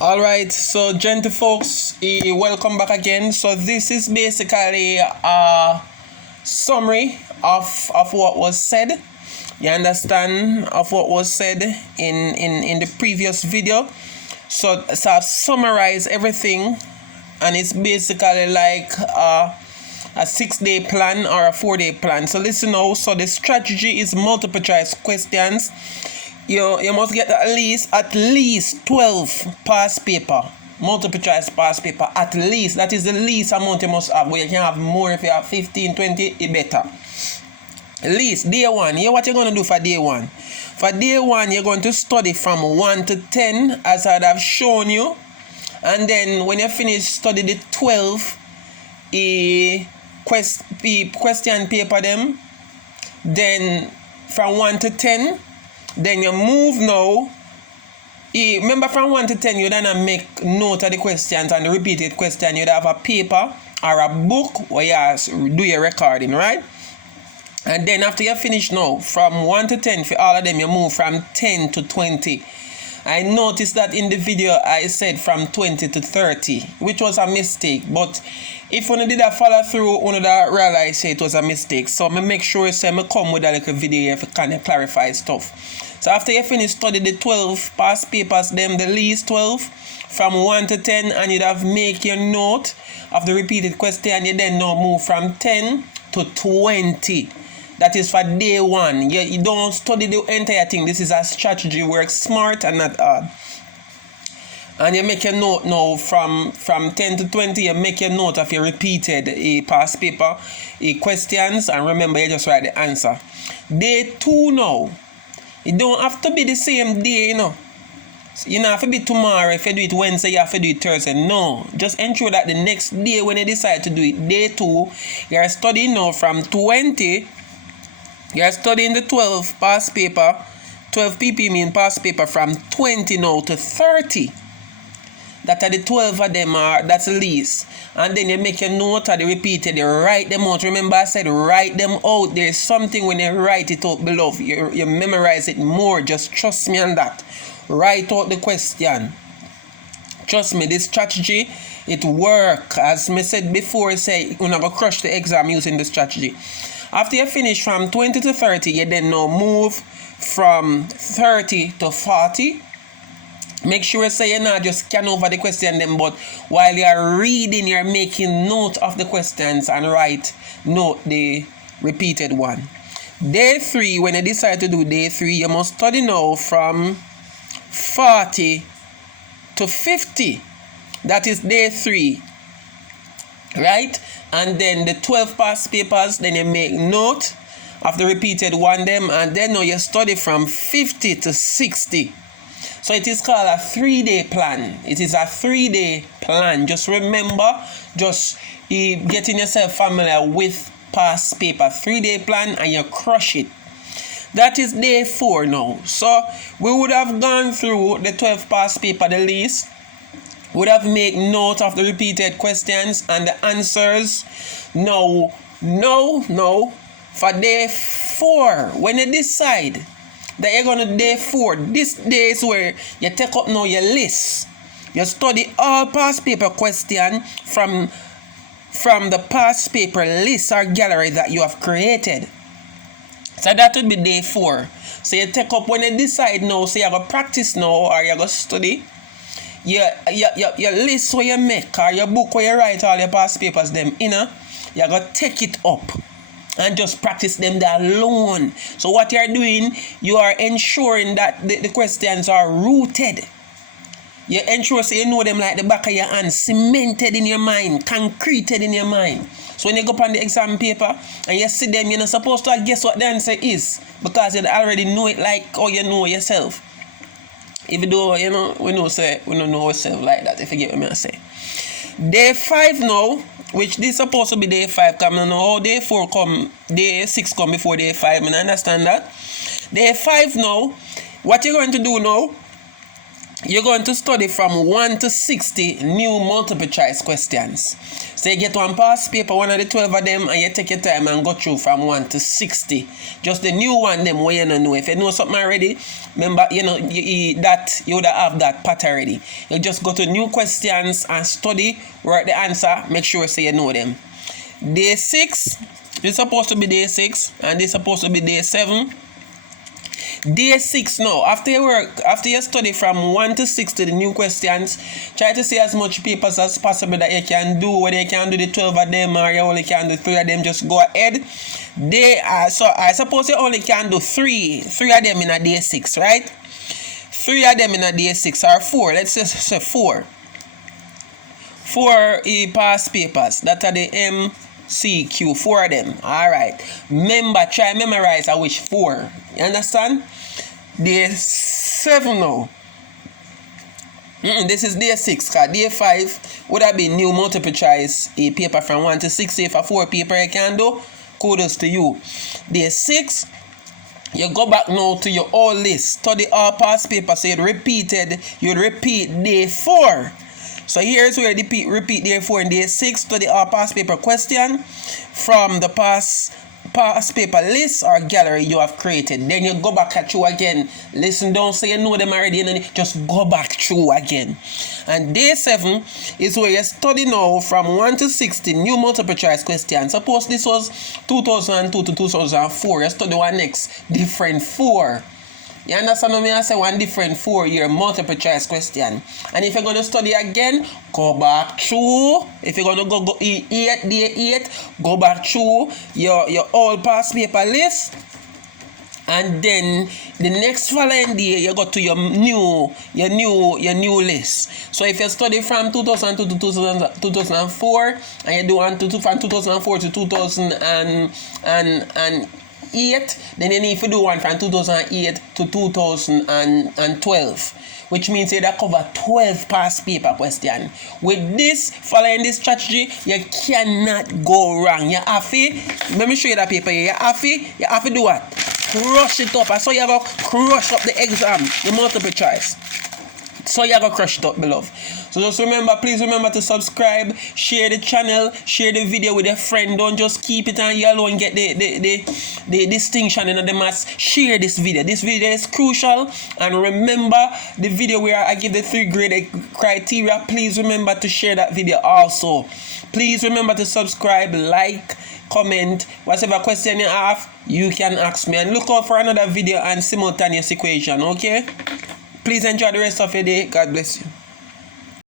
Alright, so gentle folks, welcome back again. So this is basically a summary of what was said. You understand, of what was said in the previous video. So I've summarized everything, and it's basically like a 6-day plan or a 4-day plan. So listen now. So the strategy is multiple choice questions. You must get at least 12 past paper, multiple choice past paper, at least. That is the least amount you must have. But you can have more. If you have 15, 20, it better. At least day one. Here's what you're going to do for day one. For day one, you're going to study from 1 to 10, as I'd have shown you. And then when you finish study the 12 question paper them, then from 1 to 10, then you move now. Remember, from 1 to 10, you then make note of the questions and the repeated question. You'd have a paper or a book where you do your recording, right? And then after you finish now, from 1 to 10, for all of them, you move from 10 to 20. I noticed that in the video I said from 20 to 30, which was a mistake. But if one did a follow through, one that realize it was a mistake. So I make sure I come with a little video if I can clarify stuff. So after you finish study the 12 past papers, them the least 12 from 1 to 10, and you'd have make your note of the repeated question. You then now move from 10 to 20. That is for day one. You don't study the entire thing. This is a strategy. Work smart and not hard. And you make your note now from 10 to 20. You make your note of your repeated past paper questions. And remember, you just write the answer. Day 2 now. It don't have to be the same day, you know. You don't have to be tomorrow. If you do it Wednesday, you have to do it Thursday. No. Just ensure that the next day when you decide to do it, day 2, you're studying now from 20. You're studying the 12 past paper, 12 PP mean past paper from 20 now to 30. That are the 12 of them that's the least. And then you make your note of the repeated, you write them out. Remember I said write them out. There's something when you write it out below. You memorize it more. Just trust me on that. Write out the question. Trust me, this strategy, it works. As I said before, say you're not going to crush the exam using the strategy. After you finish from 20 to 30, you then now move from 30 to 40. Make sure you say you're not just scan over the question them, but while you're reading, you're making note of the questions and note the repeated one. Day 3, when you decide to do day 3, you must study now from 40 to 50. That is day 3. Right? And then the 12 past papers, then you make note of the repeated one them, and then now you study from 50 to 60. So it is called a 3-day plan. It is a 3-day plan. Just remember, just getting yourself familiar with past paper. 3-day plan, and you crush it. That is day 4 now. So we would have gone through the 12 past paper the least. Would have made note of the repeated questions and the answers. No. For day 4, when you decide that you're going to day 4, this day is where you take up now your list. You study all past paper question from the past paper list or gallery that you have created. So that would be day 4. So you take up when you decide now, so you're going to practice now or you're going to study. Your list where you make or your book where you write all your past papers them in, you're going to take it up and just practice them there alone. So what you're doing, you are ensuring that the questions are rooted. You ensure so you know them like the back of your hand, cemented in your mind, concreted in your mind. So when you go up on the exam paper and you see them, you're not supposed to guess what the answer is, because you already know it like how you know yourself. Even though, you know, we don't know ourselves like that, if you get what I say. Day 5 now, which this is supposed to be day 5, come now, how day 4 come, day 6 come before day 5, I understand that. Day 5 now, what you're going to do now, you're going to study from 1 to 60 new multiple choice questions. So you get one past paper, one of the 12 of them, and you take your time and go through from 1 to 60. Just the new one, them where you don't know. If you know something already, remember, you would have that part already. You just go to new questions and study, write the answer, make sure so you know them. Day 6, this is supposed to be day 6, and this is supposed to be day 7. Day 6 now, after you study from 1 to 6 to the new questions, try to see as much papers as possible that you can do. Whether you can do the 12 of them or you only can do 3 of them, just go ahead. So I suppose you only can do 3 of them in a day 6, right? 3 of them in a day 6 or 4. Let's just say 4. 4 past papers. That are the MCQ, 4 of them. Alright. Remember, try memorize I wish 4. You understand? Day 7 now. This is day 6. Because day 5 would have been new multiple choice paper from 1 to 6. If a 4 paper you can do, kudos to you. Day 6, you go back now to your old list. Study all past papers. So you'd repeat day 4. So here's where you repeat day 4 and day 6. Study all past paper question from the past paper list or gallery you have created. Then you go back through again. Listen, don't say you know them already, just go back through again. And day 7 is where you study now from 1 to 60 new multiple choice questions. Suppose this was 2002 to 2004. You study one next different 4. You understand what I say? One different 4-year multiple choice question. And if you're going to study again, go back through. If you're going to go day 8, go back through your old past paper list. And then the next following day, you go to your new list. So if you study from 2002 to 2004, and you do from 2004 to 2008, then you need to do one from 2008 to 2012, which means you cover 12 past paper question. With this, following this strategy, you cannot go wrong. You have to, let me show you that paper here. You have to do what? Crush it up. I saw you have to crush up the exam, the multiple choice. So you have to crush it up, beloved. So just remember, please remember to subscribe, share the channel, share the video with a friend. Don't just keep it on you alone, get the distinction in the maths. Share this video. This video is crucial. And remember the video where I give the 3 grade criteria. Please remember to share that video also. Please remember to subscribe, like, comment. Whatever question you have, you can ask me. And look out for another video and simultaneous equation, okay? Please enjoy the rest of your day. God bless you.